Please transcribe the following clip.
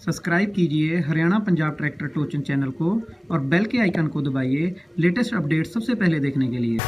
Subscribe कीजिए Haryana Punjab tractor टोचन channel को और बेल के आइकन को दबाइए लेटेस्ट अपडेट सबसे पहले देखने के लिए।